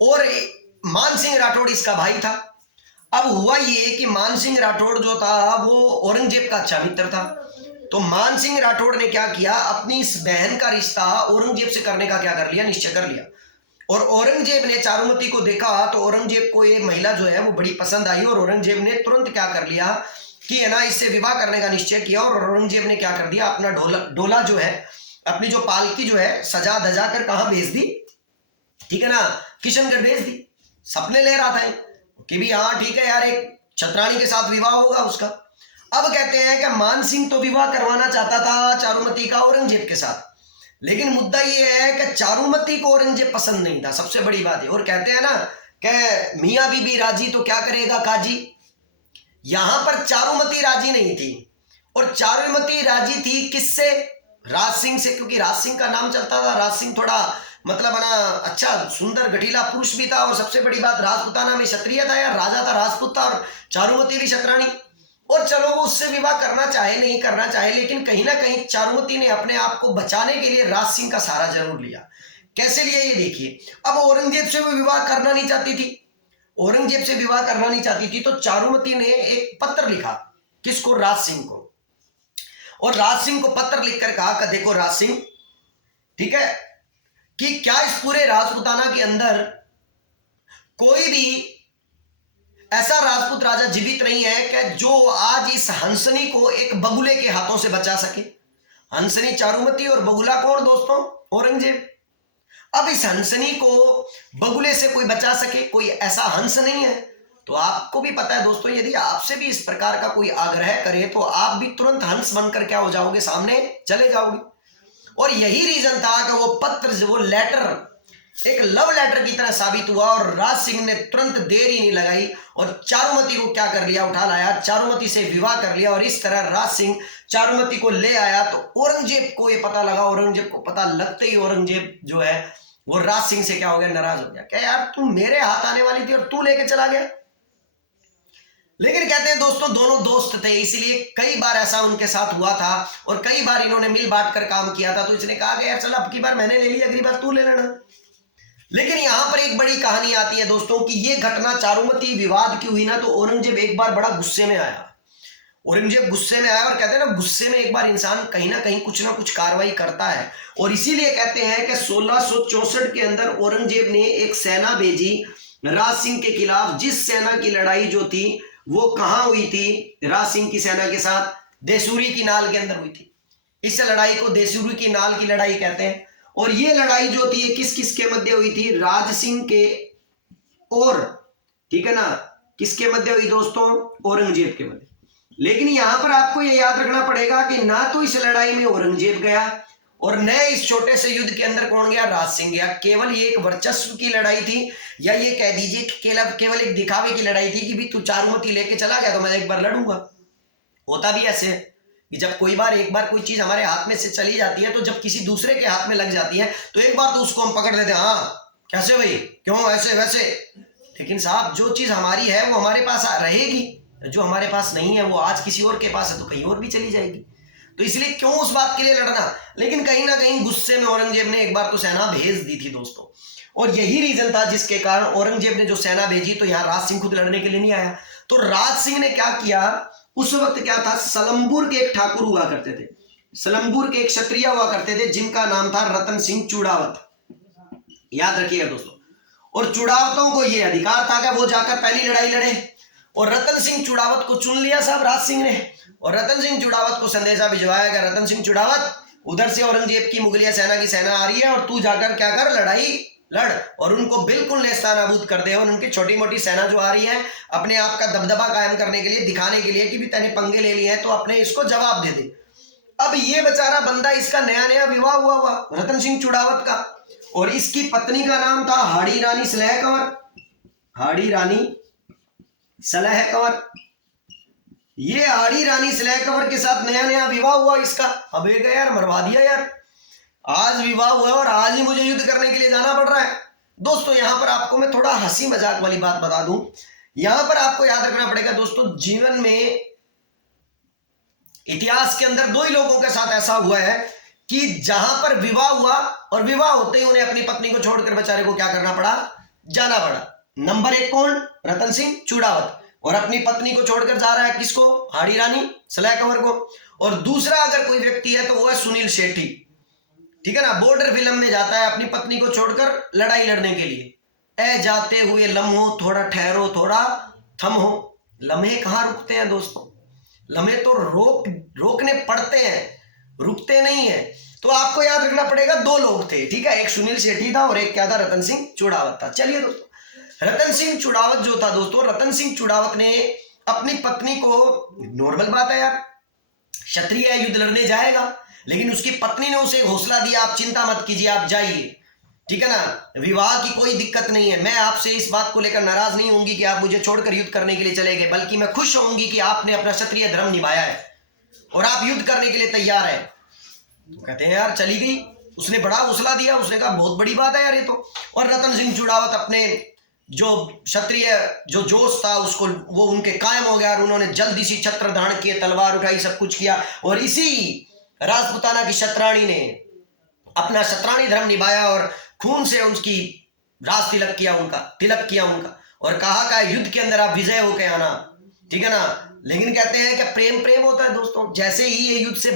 और मान सिंह राठौड़ इसका भाई था। अब हुआ ये कि मान सिंह राठौड़ जो था वो औरंगजेब का अच्छा मित्र था, तो मान सिंह राठौड़ ने क्या किया, अपनी इस बहन का रिश्ता औरंगजेब से करने का क्या कर लिया, निश्चय कर लिया। और औरंगजेब ने चारुमती को देखा तो औरंगजेब को ये महिला जो है वो बड़ी पसंद आई, और औरंगजेब ने तुरंत क्या कर लिया कि है ना इससे विवाह करने का निश्चय किया। और औरंगजेब ने क्या कर दिया, अपना डोला जो है, अपनी जो पालकी जो है सजा धजा कर कहां भेज दी, ठीक है ना, किशनगढ़ भेज दी। सपने ले रहा था कि भी हाँ ठीक है यार एक छत्राणी के साथ विवाह होगा उसका। अब कहते हैं कि मान सिंह तो विवाह करवाना चाहता था चारुमती का औरंगजेब के साथ, लेकिन मुद्दा ये है कि चारुमती को औरंगजेब पसंद नहीं था, सबसे बड़ी बात है। और कहते हैं ना कि मियां बीबी राजी तो क्या करेगा काजी, यहां पर चारुमती राजी नहीं थी, और चारुमती राजी थी किससे, राज सिंह से, क्योंकि राज सिंह का नाम चलता था। राज सिंह थोड़ा मतलब ना अच्छा सुंदर गठीला पुरुष भी था, और सबसे बड़ी बात राजपुताना में क्षत्रिय था यार, राजा था, राजपूत था, और चारुमती भी क्षत्राणी, और चलो वो उससे विवाह करना चाहे नहीं करना चाहे, लेकिन कहीं ना कहीं चारुमती ने अपने आप को बचाने के लिए राज सिंह का सहारा जरूर लिया। कैसे लिया ये देखिए। अब औरंगजेब से वो विवाह करना नहीं चाहती थी, औरंगजेब से विवाह करना नहीं चाहती थी, तो चारुमती ने एक पत्र लिखा, किसको, राज सिंह को। और राज सिंह को पत्र लिखकर कहा कि देखो राज सिंह, ठीक है, कि क्या इस पूरे राजपूताना के अंदर कोई भी ऐसा राजपूत राजा जीवित नहीं है कि जो आज इस हंसनी को एक बगुले के हाथों से बचा सके। हंसनी चारुमती और बगुला कौन दोस्तों, औरंगजेब। अब इस हंसनी को बगुले से कोई बचा सके, कोई ऐसा हंस नहीं है। तो आपको भी पता है दोस्तों, यदि आपसे भी इस प्रकार का कोई आग्रह करे तो आप भी तुरंत हंस बनकर क्या हो जाओगे, सामने चले जाओगे। और यही रीजन था कि वो पत्र, वो लेटर एक लव लेटर की तरह साबित हुआ, और राज सिंह ने तुरंत देर ही नहीं लगाई और चारुमती को क्या कर लिया, उठा लाया, चारुमती से विवाह कर लिया। और इस तरह राज सिंह चारुमती को ले आया। तो औरंगजेब को ये पता लगा, औरंगजेब को पता लगते ही औरंगजेब जो है वो राज सिंह से क्या हो गया, नाराज हो गया। क्या यार, तू मेरे हाथ आने वाली थी और तू लेके चला गया। लेकिन कहते हैं दोस्तों, दोनों दोस्त थे, इसलिए कई बार ऐसा उनके साथ हुआ था और कई बार इन्होंने मिल बांट कर काम किया था। तो इसने कहा कि यार चल, अब की बार मैंने ले ली, अगली बार तू ले लेना। लेकिन यहां पर एक बड़ी कहानी आती है दोस्तों कि ये घटना चारुमती विवाद की हुई ना, तो औरंगजेब एक बार बड़ा गुस्से में आया। औरंगजेब गुस्से में आया, और कहते हैं ना, गुस्से में एक बार इंसान कहीं ना कुछ कार्रवाई करता है। और इसीलिए कहते हैं कि 1664 के अंदर औरंगजेब ने एक सेना भेजी राज सिंह के खिलाफ, जिस सेना की लड़ाई जो थी वो कहां हुई थी, राज सिंह की सेना के साथ देसूरी की नाल के अंदर हुई थी। इस लड़ाई को देसूरी की नाल की लड़ाई कहते हैं। और ये लड़ाई जो थी किस किस के मध्य हुई थी, राज सिंह के और, ठीक है ना, किसके मध्य हुई दोस्तों, औरंगजेब के मध्य। लेकिन यहां पर आपको यह याद रखना पड़ेगा कि ना तो इस लड़ाई में औरंगजेब गया और न इस छोटे से युद्ध के अंदर कौन गया, राज सिंह गया। केवल ये एक वर्चस्व की लड़ाई थी, या ये कह दीजिए कि केवल एक दिखावे की लड़ाई थी कि भी तू चारुमती लेके चला गया तो मैं एक बार लड़ूंगा। होता भी ऐसे है कि जब एक बार कोई चीज हमारे हाथ में से चली जाती है, तो जब किसी दूसरे के हाथ में लग जाती है तो एक बार तो उसको हम पकड़ लेते हैं, हाँ कैसे भाई, क्यों, ऐसे वैसे। लेकिन साहब, जो चीज हमारी है वो हमारे पास रहेगी, जो हमारे पास नहीं है वो आज किसी और के पास है तो कहीं और भी चली जाएगी। तो इसलिए क्यों उस बात के लिए लड़ना। लेकिन कहीं ना कहीं गुस्से में औरंगजेब ने एक बार तो सेना भेज दी थी दोस्तों, और यही रीजन था जिसके कारण औरंगजेब ने जो सेना भेजी, तो यहाँ राज सिंह खुद लड़ने के लिए नहीं आया। तो राज सिंह ने क्या किया, उस वक्त क्या था, सलमपुर के एक ठाकुर हुआ करते थे, सलमपुर के एक क्षत्रिय हुआ करते थे जिनका नाम था रतन सिंह चूड़ावत। याद रखिएगा दोस्तों। और चूड़ावतों को यह अधिकार था कि वो जाकर पहली लड़ाई लड़े, और रतन सिंह चूड़ावत को चुन लिया साहब राज सिंह ने। और रतन सिंह चूड़ावत को संदेशा भिजवाया कि रतन सिंह चूड़ावत, उधर से औरंगजेब की मुगलिया सेना की सेना आ रही है और तू जाकर क्या कर, लड़ाई लड़ और उनको बिल्कुल नेस्तनाबूद कर दे। और उनकी छोटी मोटी सेना जो आ रही है, अपने आप का दबदबा कायम करने के लिए, दिखाने के लिए कि भी तैने पंगे ले लिए हैं, तो अपने इसको जवाब दे दे। अब ये बेचारा बंदा, इसका नया नया विवाह हुआ रतन सिंह चूड़ावत का, और इसकी पत्नी का नाम था हाड़ी रानी सलह कंवर, हाड़ी रानी सलह कंवर। ये हाड़ी रानी सलह कंवर के साथ नया नया विवाह हुआ इसका। अब एक यार मरवा दिया यार, आज विवाह हुआ और आज ही मुझे युद्ध करने के लिए जाना पड़ रहा है। दोस्तों यहां पर आपको मैं थोड़ा हंसी मजाक वाली बात बता दूं, यहां पर आपको याद रखना पड़ेगा दोस्तों, जीवन में इतिहास के अंदर दो ही लोगों के साथ ऐसा हुआ है कि जहां पर विवाह हुआ और विवाह होते ही उन्हें अपनी पत्नी को छोड़कर बेचारे को क्या करना पड़ा, जाना पड़ा। नंबर एक कौन, रतन सिंह चूड़ावत, और अपनी पत्नी को छोड़कर जा रहा है किसको, हाड़ी रानी सलह कंवर को। और दूसरा अगर कोई व्यक्ति है तो वो है सुनील शेट्टी, ठीक है ना, बॉर्डर फिल्म में जाता है अपनी पत्नी को छोड़कर लड़ाई लड़ने के लिए। ए जाते हुए लम्हों थोड़ा ठहरो, थोड़ा थमो। लम्हे कहां रुकते हैं दोस्तों, लम्हे तो रोकने पड़ते हैं, रुकते नहीं है। तो आपको याद रखना पड़ेगा, दो लोग थे, ठीक है, एक सुनील शेट्टी था और एक क्या था, रतन सिंह चूड़ावत था। चलिए दोस्तों, रतन सिंह चूड़ावत जो था दोस्तों, रतन सिंह चूड़ावत ने अपनी पत्नी को, नॉर्मल बात है यार, क्षत्रिय युद्ध लड़ने जाएगा, लेकिन उसकी पत्नी ने उसे हौसला दिया, आप चिंता मत कीजिए, आप जाइए, ठीक है ना, विवाह की कोई दिक्कत नहीं है, मैं आपसे इस बात को लेकर नाराज नहीं होंगी कि आप मुझे छोड़कर युद्ध करने के लिए चले गए, बल्कि मैं खुश होंगी कि आपने अपना क्षत्रिय धर्म निभाया है और आप युद्ध करने के लिए तैयार है। तो कहते हैं यार चली गई, उसने बड़ा हौसला दिया, उसने कहा बहुत बड़ी बात है यार ये तो। और रतन सिंह चूड़ावत अपने जो क्षत्रिय जो जोश था उसको वो उनके कायम हो गया और उन्होंने जल्दी सी छत्र धारण किए, तलवार उठाई, सब कुछ किया। और इसी राजपुताना की क्षत्राणी ने अपना क्षत्राणी धर्म निभाया और खून से उसकी राज तिलक किया, उनका तिलक किया उनका, और कहा का युद्ध के अंदर आप विजय होके आना, ठीक है ना। लेकिन कहते हैं कि प्रेम प्रेम होता है दोस्तों। जैसे ही ये युद्ध से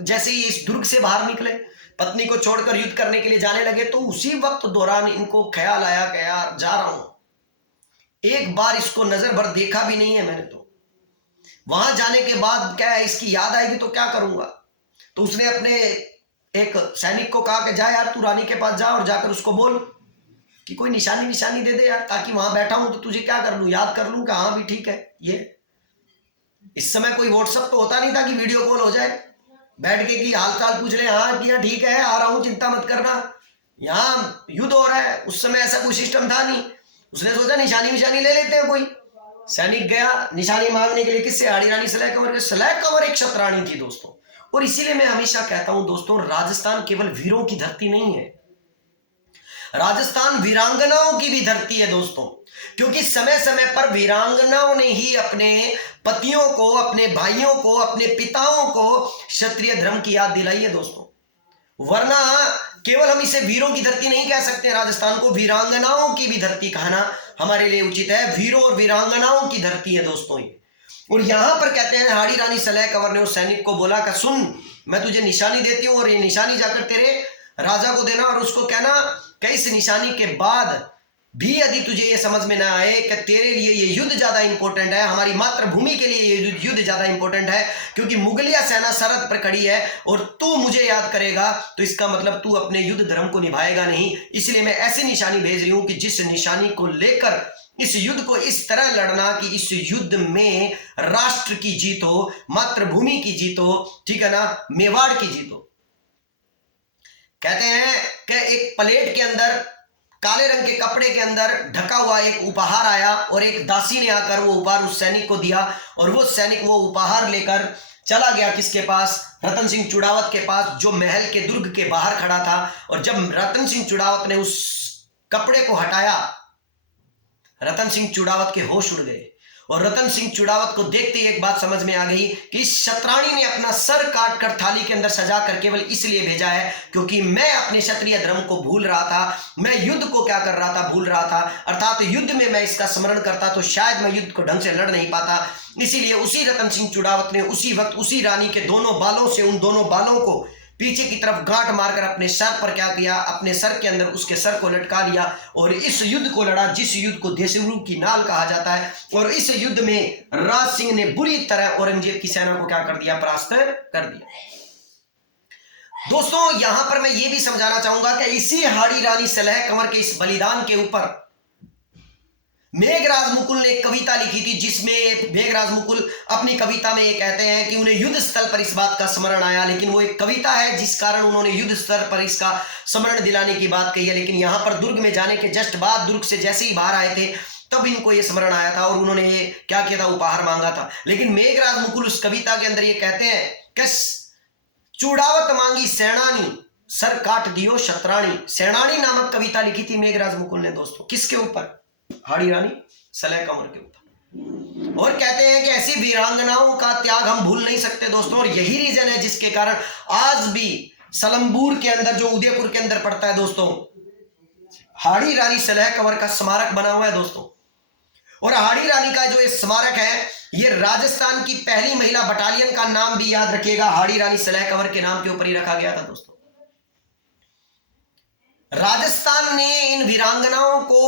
जैसे ही इस दुर्ग से बाहर निकले, पत्नी को छोड़कर युद्ध करने के लिए जाने लगे, तो उसी वक्त दौरान इनको ख्याल आया कि यार जा रहा हूं, एक बार इसको नजर भर देखा भी नहीं है मैंने, तो वहां जाने के बाद क्या है, इसकी याद आएगी तो क्या करूंगा। तो उसने अपने एक सैनिक को कहा कि जा यार तू रानी के पास जा और जाकर उसको बोल कि कोई निशानी निशानी दे दे यार, ताकि वहां बैठा हूं तो तुझे क्या कर लूं, याद कर लूं कि हाँ भी ठीक है। ये इस समय कोई व्हाट्सएप तो होता नहीं था कि वीडियो कॉल हो जाए, बैठ के कि हाल चाल पूछ ले, हाँ किया ठीक है आ रहा हूं चिंता मत करना, यहाँ युद्ध हो रहा है। उस समय ऐसा कोई सिस्टम था नहीं। उसने सोचा निशानी निशानी ले लेते हैं। कोई सैनिक गया निशानी मांगने के लिए, किससे, हाड़ी रानी सलह कंवर के। सलह कंवर एक क्षत्राणी थी दोस्तों। और इसीलिए मैं हमेशा कहता हूं दोस्तों, राजस्थान केवल वीरों की धरती नहीं है, राजस्थान वीरांगनाओं की भी धरती है दोस्तों। क्योंकि समय समय पर वीरांगनाओं ने ही अपने पतियों को, अपने भाइयों को, अपने पिताओं को क्षत्रिय धर्म की याद दिलाई है दोस्तों। वरना केवल हम इसे वीरों की धरती नहीं कह सकते, राजस्थान को वीरांगनाओं की भी धरती कहना हमारे लिए उचित है। वीरों और वीरांगनाओं की धरती है दोस्तों ये। और यहां पर कहते हैं हाड़ी रानी सलह कंवर ने उस सैनिक को बोला कि सुन, मैं तुझे निशानी देती हूं और ये निशानी जाकर तेरे राजा को देना, और उसको कहना कि इस निशानी के बाद भी यदि तुझे ये समझ में ना आए कि तेरे लिए ये युद्ध ज्यादा इंपॉर्टेंट है, हमारी मातृभूमि के लिए ये युद्ध ज्यादा इंपॉर्टेंट है, क्योंकि मुगलिया सेना सरहद पर खड़ी है और तू मुझे याद करेगा तो इसका मतलब तू अपने युद्ध धर्म को निभाएगा नहीं। इसलिए मैं ऐसी निशानी भेज रही हूं कि जिस निशानी को लेकर इस युद्ध को इस तरह लड़ना कि इस युद्ध में राष्ट्र की जीत हो, मातृभूमि की जीत हो, ठीक है ना, मेवाड़ की जीत हो। कहते हैं कि एक प्लेट के अंदर काले रंग के कपड़े के अंदर ढका हुआ एक उपहार आया और एक दासी ने आकर वो उपहार उस सैनिक को दिया, और वो सैनिक वो उपहार लेकर चला गया किसके पास, रतन सिंह चुड़ावत के पास, जो महल के दुर्ग के बाहर खड़ा था। और जब रतन सिंह चुड़ावत ने उस कपड़े को हटाया, रतन सिंह चुड़ावत के होश उड़ गए। और रतन सिंह चुड़ावत को देखते ही एक बात समझ में आ गई कि इस क्षत्राणी ने अपना सर काट कर थाली के अंदर सजा कर केवल इसलिए भेजा है क्योंकि मैं अपने क्षत्रिय धर्म को भूल रहा था, मैं युद्ध को क्या कर रहा था, भूल रहा था। अर्थात युद्ध में मैं इसका स्मरण करता तो शायद मैं युद्ध को ढंग से लड़ नहीं पाता। इसीलिए उसी रतन सिंह चुड़ावत ने उसी वक्त उसी रानी के दोनों बालों से उन दोनों बालों को पीछे की तरफ गांठ मारकर अपने सर पर क्या किया, अपने सर के अंदर उसके सर को लटका लिया और इस युद्ध को लड़ा, जिस युद्ध को देशरू की नाल कहा जाता है। और इस युद्ध में राज सिंह ने बुरी तरह औरंगजेब की सेना को क्या कर दिया, परास्त कर दिया। दोस्तों यहां पर मैं ये भी समझाना चाहूंगा कि इसी हाड़ी रानी सलह कंवर के इस बलिदान के ऊपर मेघराज मुकुल ने एक कविता लिखी थी, जिसमें मेघराज मुकुल अपनी कविता में ये कहते हैं कि उन्हें युद्ध स्थल पर इस बात का स्मरण आया, लेकिन वो एक कविता है जिस कारण उन्होंने युद्ध स्थल पर इसका स्मरण दिलाने की बात कही है। लेकिन यहां पर दुर्ग में जाने के जस्ट बाद, दुर्ग से जैसे ही बाहर आए थे तब इनको ये स्मरण आया था और उन्होंने ये क्या किया था, उपहार मांगा था। लेकिन मेघराज मुकुल उस कविता के अंदर ये कहते हैं कि चूड़ावत मांगी सेनानी, सर काट दियो क्षत्राणी। सेनानी नामक कविता लिखी थी मेघराज मुकुल ने दोस्तों, किसके ऊपर, हाड़ी रानी सलह कंवर के ऊपर। और कहते हैं कि ऐसी वीरांगनाओं का त्याग हम भूल नहीं सकते दोस्तों, और यही रीजन है जिसके कारण आज भी सलम्बूर के अंदर, जो उदयपुर के अंदर पड़ता है दोस्तों, हाड़ी रानी सलह कंवर का स्मारक बना हुआ है दोस्तों। और हाड़ी रानी का जो ये स्मारक है, ये राजस्थान की पहली महिला बटालियन का नाम भी याद रखिएगा, हाड़ी रानी सलह कंवर के नाम के ऊपर ही रखा गया था दोस्तों। राजस्थान ने इन वीरांगनाओं को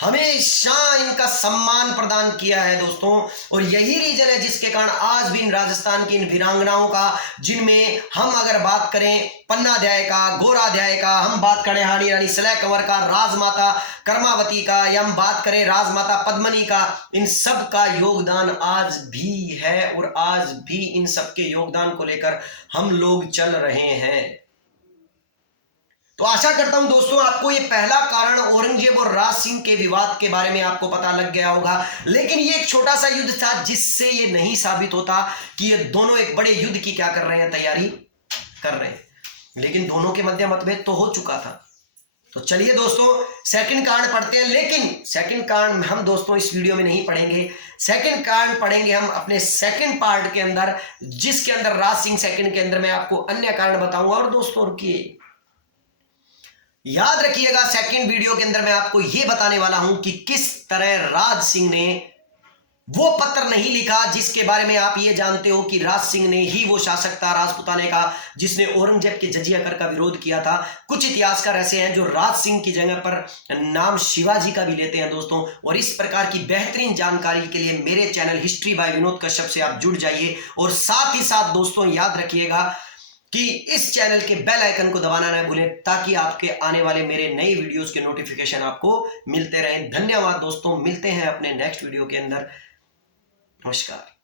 हमेशा इनका सम्मान प्रदान किया है दोस्तों, और यही रीजन है जिसके कारण आज भी इन राजस्थान की इन वीरांगनाओं का, जिनमें हम अगर बात करें पन्नाध्याय का, गोराध्याय का, हम बात करें हाड़ी रानी सलह कंवर का, राजमाता कर्मावती का, या हम बात करें राजमाता पद्मनी का, इन सब का योगदान आज भी है और आज भी इन सबके योगदान को लेकर हम लोग चल रहे हैं। तो आशा करता हूं दोस्तों आपको ये पहला कारण औरंगजेब और राज सिंह के विवाद के बारे में आपको पता लग गया होगा। लेकिन ये एक छोटा सा युद्ध था जिससे ये नहीं साबित होता कि ये दोनों एक बड़े युद्ध की क्या कर रहे हैं, तैयारी कर रहे हैं। लेकिन दोनों के मध्य मतभेद तो हो चुका था, तो चलिए दोस्तों सेकंड कांड पढ़ते हैं, लेकिन सेकंड कांड हम दोस्तों इस वीडियो में नहीं पढ़ेंगे। सेकंड कांड पढ़ेंगे हम अपने सेकंड पार्ट के अंदर, जिसके अंदर राज सिंह सेकंड के अंदर मैं आपको अन्य कारण बताऊंगा। और दोस्तों रुकिए, याद रखिएगा सेकंड वीडियो के अंदर मैं आपको यह बताने वाला हूं कि किस तरह राज सिंह ने वो पत्र नहीं लिखा जिसके बारे में आप ये जानते हो कि राज सिंह ने ही वो शासक था राजपुताने का जिसने औरंगजेब के जजिया कर का विरोध किया था। कुछ इतिहासकार ऐसे हैं जो राज सिंह की जगह पर नाम शिवाजी का भी लेते हैं दोस्तों। और इस प्रकार की बेहतरीन जानकारी के लिए मेरे channel history by Vinod Kashyap से आप जुड़ जाइए। और साथ ही साथ दोस्तों याद रखिएगा कि इस चैनल के बेल आइकन को दबाना ना भूलें, ताकि आपके आने वाले मेरे नए वीडियोस के नोटिफिकेशन आपको मिलते रहें। धन्यवाद दोस्तों, मिलते हैं अपने नेक्स्ट वीडियो के अंदर। नमस्कार।